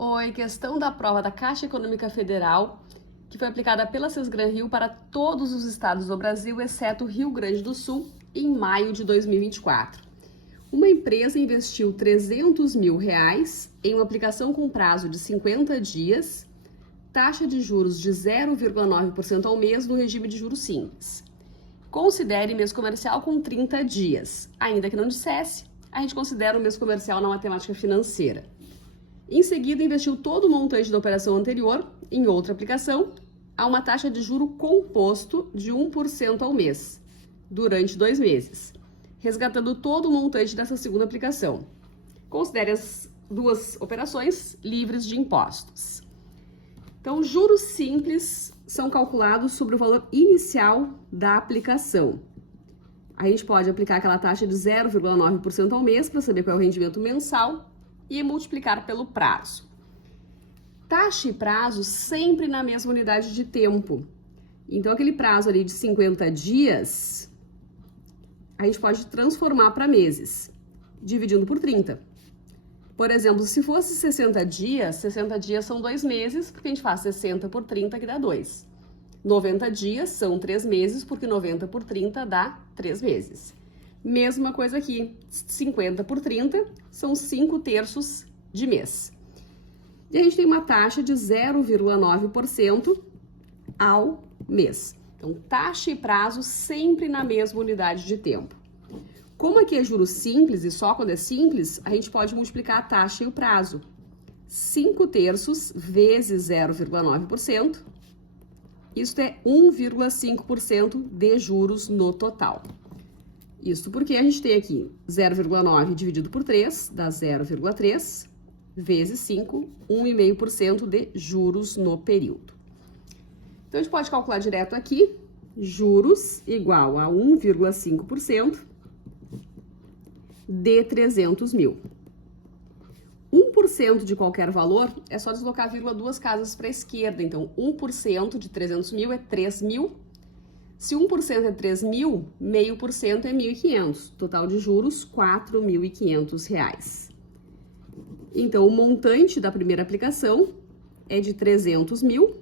Oi, questão da prova da Caixa Econômica Federal, que foi aplicada pela Sesgran Rio para todos os estados do Brasil, exceto Rio Grande do Sul, em maio de 2024. Uma empresa investiu R$300 mil em uma aplicação com prazo de 50 dias, taxa de juros de 0,9% ao mês no regime de juros simples. Considere mês comercial com 30 dias. Ainda que não dissesse, a gente considera o mês comercial na matemática financeira. Em seguida, investiu todo o montante da operação anterior em outra aplicação a uma taxa de juro composto de 1% ao mês, durante 2 meses, resgatando todo o montante dessa segunda aplicação. Considere as duas operações livres de impostos. Então, juros simples são calculados sobre o valor inicial da aplicação. A gente pode aplicar aquela taxa de 0,9% ao mês para saber qual é o rendimento mensal e multiplicar pelo prazo. Taxa e prazo sempre na mesma unidade de tempo. Então, aquele prazo ali de 50 dias, a gente pode transformar para meses, dividindo por 30. Por exemplo, se fosse 60 dias são 2 meses, porque a gente faz 60 por 30, que dá 2. 90 dias são 3 meses, porque 90 por 30 dá 3 meses. Mesma coisa aqui, 50 por 30 são 5/3 de mês. E a gente tem uma taxa de 0,9% ao mês. Então, taxa e prazo sempre na mesma unidade de tempo. Como aqui é juros simples e só quando é simples, a gente pode multiplicar a taxa e o prazo. 5/3 vezes 0,9%, isso é 1,5% de juros no total. Isso porque a gente tem aqui 0,9 dividido por 3, dá 0,3, vezes 5, 1,5% de juros no período. Então, a gente pode calcular direto aqui, juros igual a 1,5% de 300 mil. 1% de qualquer valor é só deslocar a vírgula 2 casas para a esquerda. Então, 1% de 300 mil é 3 mil. Se 1% é 3 mil, 0,5% é 1.500. Total de juros, R$ 4.500. Então, o montante da primeira aplicação é de 300 mil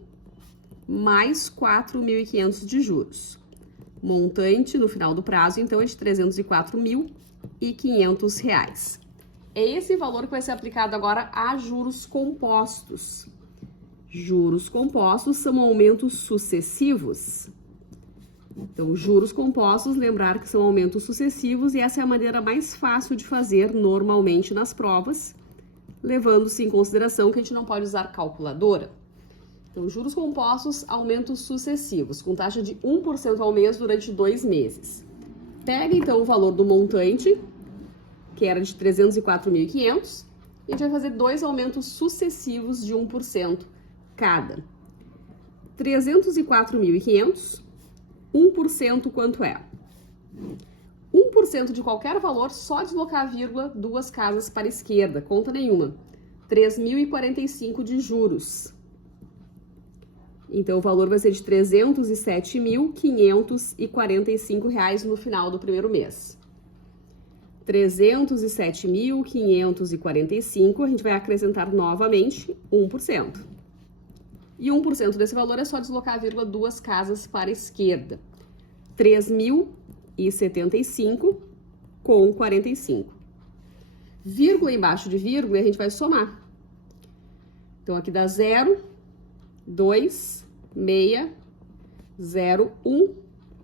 mais 4.500 de juros. Montante no final do prazo, então, é de R$ 304.500. É esse valor que vai ser aplicado agora a juros compostos. Juros compostos são aumentos sucessivos. Então, juros compostos, lembrar que são aumentos sucessivos e essa é a maneira mais fácil de fazer normalmente nas provas, levando-se em consideração que a gente não pode usar calculadora. Então, juros compostos, aumentos sucessivos, com taxa de 1% ao mês durante 2 meses. Pega, então, o valor do montante, que era de 304.500, e a gente vai fazer 2 aumentos sucessivos de 1% cada. 304.500, 1% quanto é? 1% de qualquer valor, só deslocar a vírgula 2 casas para a esquerda, conta nenhuma. 3.045 de juros. Então, o valor vai ser de R$ 307.545 no final do primeiro mês. 307.545, a gente vai acrescentar novamente 1%. E 1% desse valor é só deslocar a vírgula 2 casas para a esquerda. 3.075 com 45. Vírgula embaixo de vírgula, a gente vai somar. Então, aqui dá 0, 2, 6, 0, 1,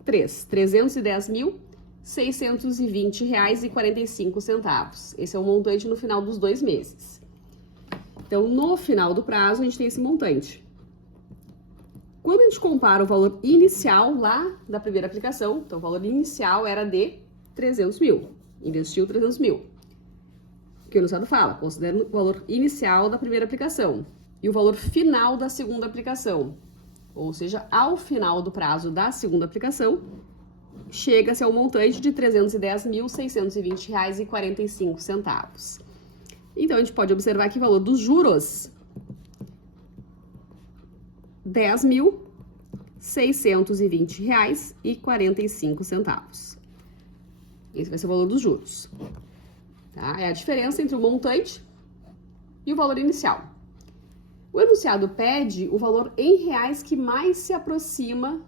3. R$ 310.620,45. Esse é o montante no final dos 2 meses. Então, no final do prazo, a gente tem esse montante. Quando a gente compara o valor inicial lá da primeira aplicação, então o valor inicial era de 300 mil, investiu 300 mil. O que o enunciado fala? Considera o valor inicial da primeira aplicação e o valor final da segunda aplicação. Ou seja, ao final do prazo da segunda aplicação, chega-se ao montante de R$ 310.620,45. Então, a gente pode observar que o valor dos juros, R$ 10.620,45. Esse vai ser o valor dos juros. Tá? É a diferença entre o montante e o valor inicial. O enunciado pede o valor em reais que mais se aproxima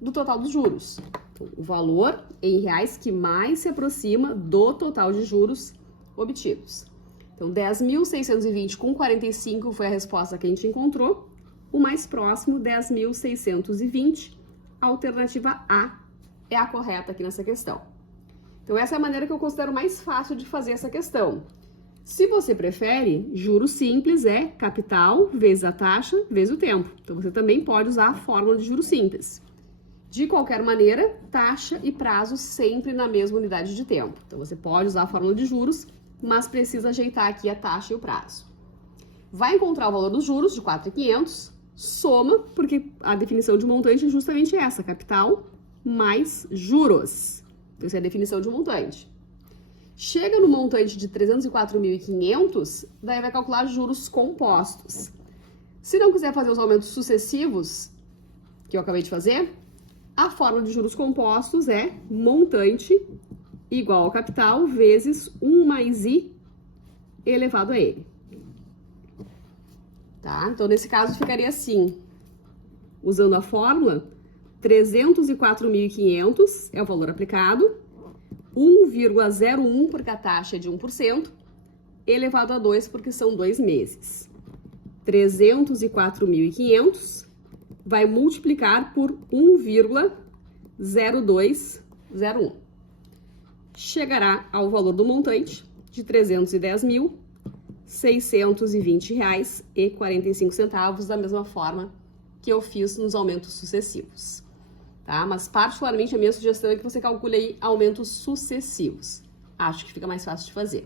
do total dos juros. Então, o valor em reais que mais se aproxima do total de juros obtidos. Então, 10.620,45 foi a resposta que a gente encontrou. O mais próximo, 10.620. A alternativa A é a correta aqui nessa questão. Então, essa é a maneira que eu considero mais fácil de fazer essa questão. Se você prefere, juros simples é capital vezes a taxa vezes o tempo. Então, você também pode usar a fórmula de juros simples. De qualquer maneira, taxa e prazo sempre na mesma unidade de tempo. Então, você pode usar a fórmula de juros, mas precisa ajeitar aqui a taxa e o prazo. Vai encontrar o valor dos juros de 4.500, soma, porque a definição de montante é justamente essa, capital mais juros. Então, essa é a definição de montante. Chega no montante de 304.500, daí vai calcular juros compostos. Se não quiser fazer os aumentos sucessivos, que eu acabei de fazer, a fórmula de juros compostos é montante igual ao capital vezes 1 mais i elevado a ele. Tá? Então, nesse caso, ficaria assim. Usando a fórmula, 304.500 é o valor aplicado, 1,01 porque a taxa é de 1%, elevado a 2 porque são 2 meses. 304.500 vai multiplicar por 1,0201. Chegará ao valor do montante de R$ 310.620,45, da mesma forma que eu fiz nos aumentos sucessivos. Tá? Mas, particularmente, a minha sugestão é que você calcule aí aumentos sucessivos. Acho que fica mais fácil de fazer.